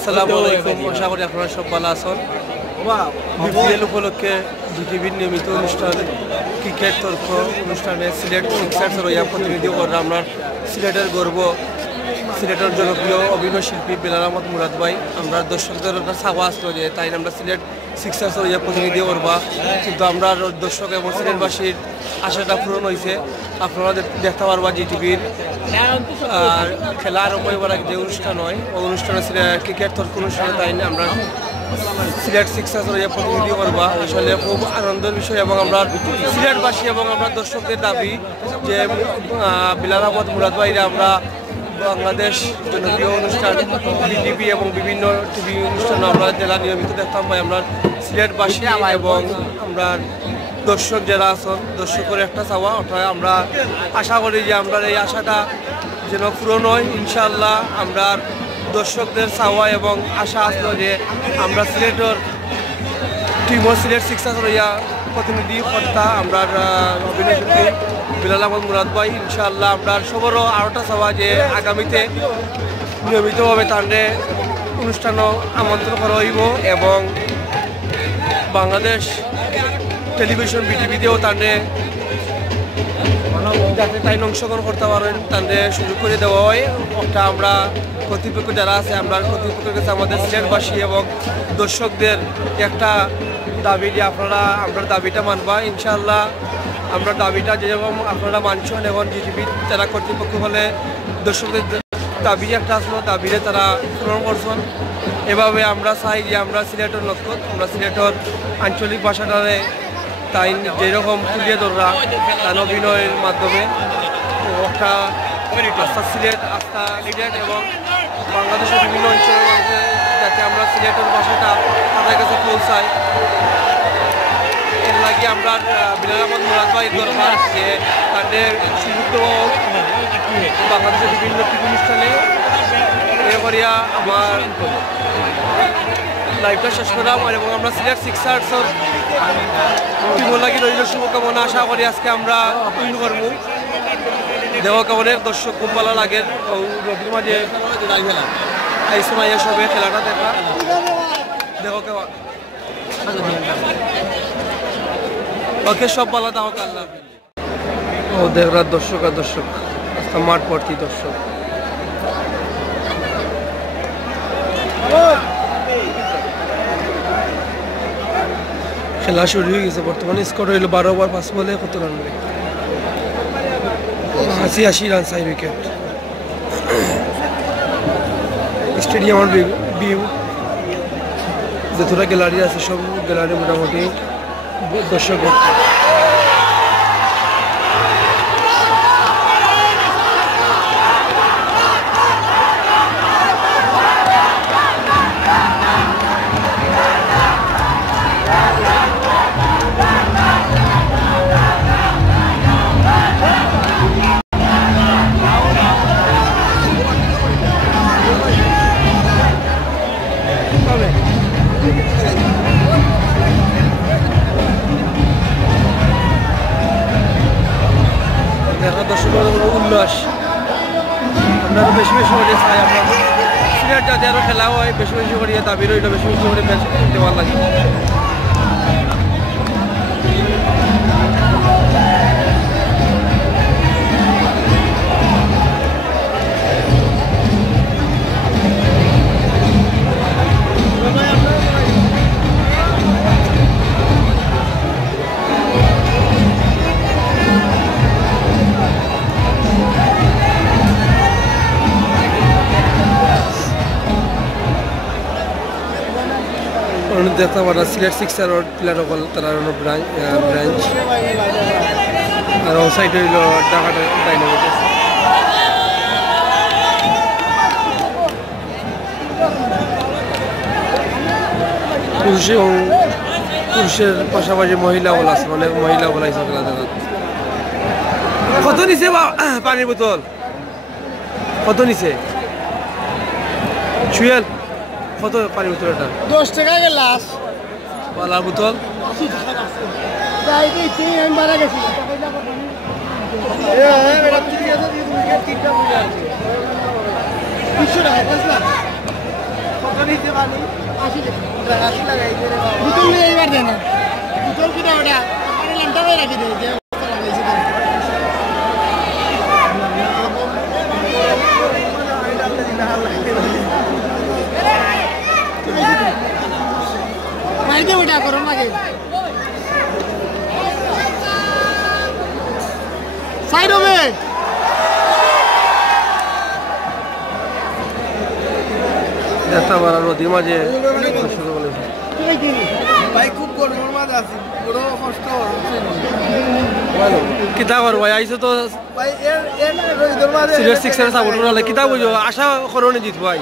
আসসালামু আলাইকুম। আশা করি আপনারা সব ভালো আছেন। বিপিএল উপলক্ষে জিটিভির নিয়মিত অনুষ্ঠান, ক্রিকেট তর্ক অনুষ্ঠানে সিলেট সিক্সার্সের প্রতিনিধি করে আমরা সিলেটের গর্ব সিলেটের জনপ্রিয় অভিনয় শিল্পী বেলাল আহমদ মুরাদ ভাই। আমরা দর্শকদের একটা চাওয়া যে তাই আমরা সিলেট সিক্সার্স রইয়া প্রতিনিধি করবা। কিন্তু আমরা দর্শক এবং সিলেটবাসীর আশাটা পূরণ হয়েছে। আপনারা দেখ- দেখতে পারবা জিটিভির, আর খেলা আরম্ভ আগে যে অনুষ্ঠান হয়, ওই অনুষ্ঠানে ক্রিকেট তর্ক অনুষ্ঠানে তাই আমরা সিলেট সিক্সার্স রইয়া প্রতিনিধি করবা। আসলে খুব আনন্দের বিষয় এবং আমরা সিলেটবাসী এবং আমরা দর্শকদের দাবি যে বিলাল আহমদ মুরাদ ভাইরা আমরা বাংলাদেশ জনপ্রিয় অনুষ্ঠান বিটিভি এবং বিভিন্ন টিভি অনুষ্ঠান আমরা জেলা নিয়মিত দেখতাম। পাই আমরা সিলেটবাসী এবং আমরা দর্শক যারা আছেন, দর্শকের একটা চাওয়া। অর্থাৎ আমরা আশা করি যে আমরা এই আশাটা যেন পূরণ হয়। ইনশাআল্লাহ আমরা দর্শকদের চাওয়া এবং আশা আসলো যে আমরা সিলেটের টিমর সিলেট সিক্সার রইয়া প্রতিনিধি কর্তা আমরা আহ, অভিনয় শিল্পী বিলাল আহমদ মুরাদ ভাই ইনশাআল্লাহ আমরা সবারও আরোটা চাওয়া যে আগামীতে নিয়মিতভাবে তান্ডে অনুষ্ঠানও আমন্ত্রণ করা হইব এবং বাংলাদেশ টেলিভিশন বিটিভিতেও তান্ডে যাতে তাই অংশগ্রহণ করতে পারেন তাদের সুযোগ করে দেওয়া হয়। একটা আমরা কর্তৃপক্ষ যারা আছে আমরা কর্তৃপক্ষের কাছে আমাদের সিলেটবাসী এবং দর্শকদের একটা দাবি যে আপনারা, আমরা দাবিটা মানবা ইনশাল্লাহ আমরা দাবিটা যেরকম আপনারা মানছেন এবং জিটিভি যারা কর্তৃপক্ষ হলে দর্শকদের দাবি একটা আসলো দাবিরে তারা পূরণ করছেন। এভাবে আমরা চাই যে আমরা সিলেটের লক্ষ্য, আমরা সিলেটের আঞ্চলিক ভাষাটারে তাই যেরকম তুলিয়ে ধরা তার অভিনয়ের মাধ্যমে। একটা আস্থা সিলেট আস্থা সিলেট এবং বাংলাদেশের বিভিন্ন অঞ্চলের মানুষে যাতে আমরা সিলেটের ভাষাটা তাদের কাছে পৌঁছাই। এর লাগে আমরা বিলাল আহমদ মুরাদ ভাই দরকার যে তাদের দেওয়া হোক বাংলাদেশের বিভিন্ন অনুষ্ঠানে এ করিয়া আমার লাইভটা শেষ করলাম এবং আমরা সিলেট সিক্সার্সর টিমর লাগি রইল শুভকামনা। আশা করি আজকে আমরা উইন করব। দেহ কেমনের? দর্শক, খুব ভালো লাগে। রবির মাঝে। আইসে মাইয়া সবে খেলাটা দেখা দেহ কেমন ওকে সব ভালো দাও, আল্লাহ ও দেখরা দর্শক আর দর্শক মাঠ ভর্তি দর্শক। খেলা শুরু হয়ে গেছে, বর্তমানে স্কোর হইল বারো ওভার পাঁচ বলে কত রান। আশি আশি রান চাই উইকেট স্টেডিয়ামের ভিউ যতটা গ্যালারি আছে সব গ্যালারি মোটামুটি দর্শক তো বেশি বেশি করে চাই আমরা সিলেট যাতে আরও খেলা হয়, বেশি বেশি করে দাবি রইল, বেশি বেশি করে ম্যাচ দেওয়ার লাগে। দেখতে পারা সিলেট সিক্সার প্লেয়ার অকল তারা ব্রাঞ্চ আর ও সাইড হইল ঢাকা পুরুষের পাশাপাশি মহিলা বল আছে অনেক মহিলা বল আছে খেলা দেখা কত নিছে পানির বোতল? কত নিছে? চুয়েল কত পানির বোতল এটা? দশ টাকা গ্লাস পালার বোতল? বুতল নিয়ে এইবার দেয় না। বুতল কিনা ওটা? পানি রাখি দেয় যে অবস্থা লাগাইছে দেয়। মার দিয়ে ওটা করো লাগে সাইড হবে একটা বার শুরু করলে ভাই খুব গরমের মাঝে আছি। বড় কষ্ট কিতা করব ভাই আইসো তো। ভাই এর এর রোহিতর মাঝে সিরিয়াস সিক্সের সাপোর্ট হলে কিতা বুঝো? আশা করো নি জিত ভাই।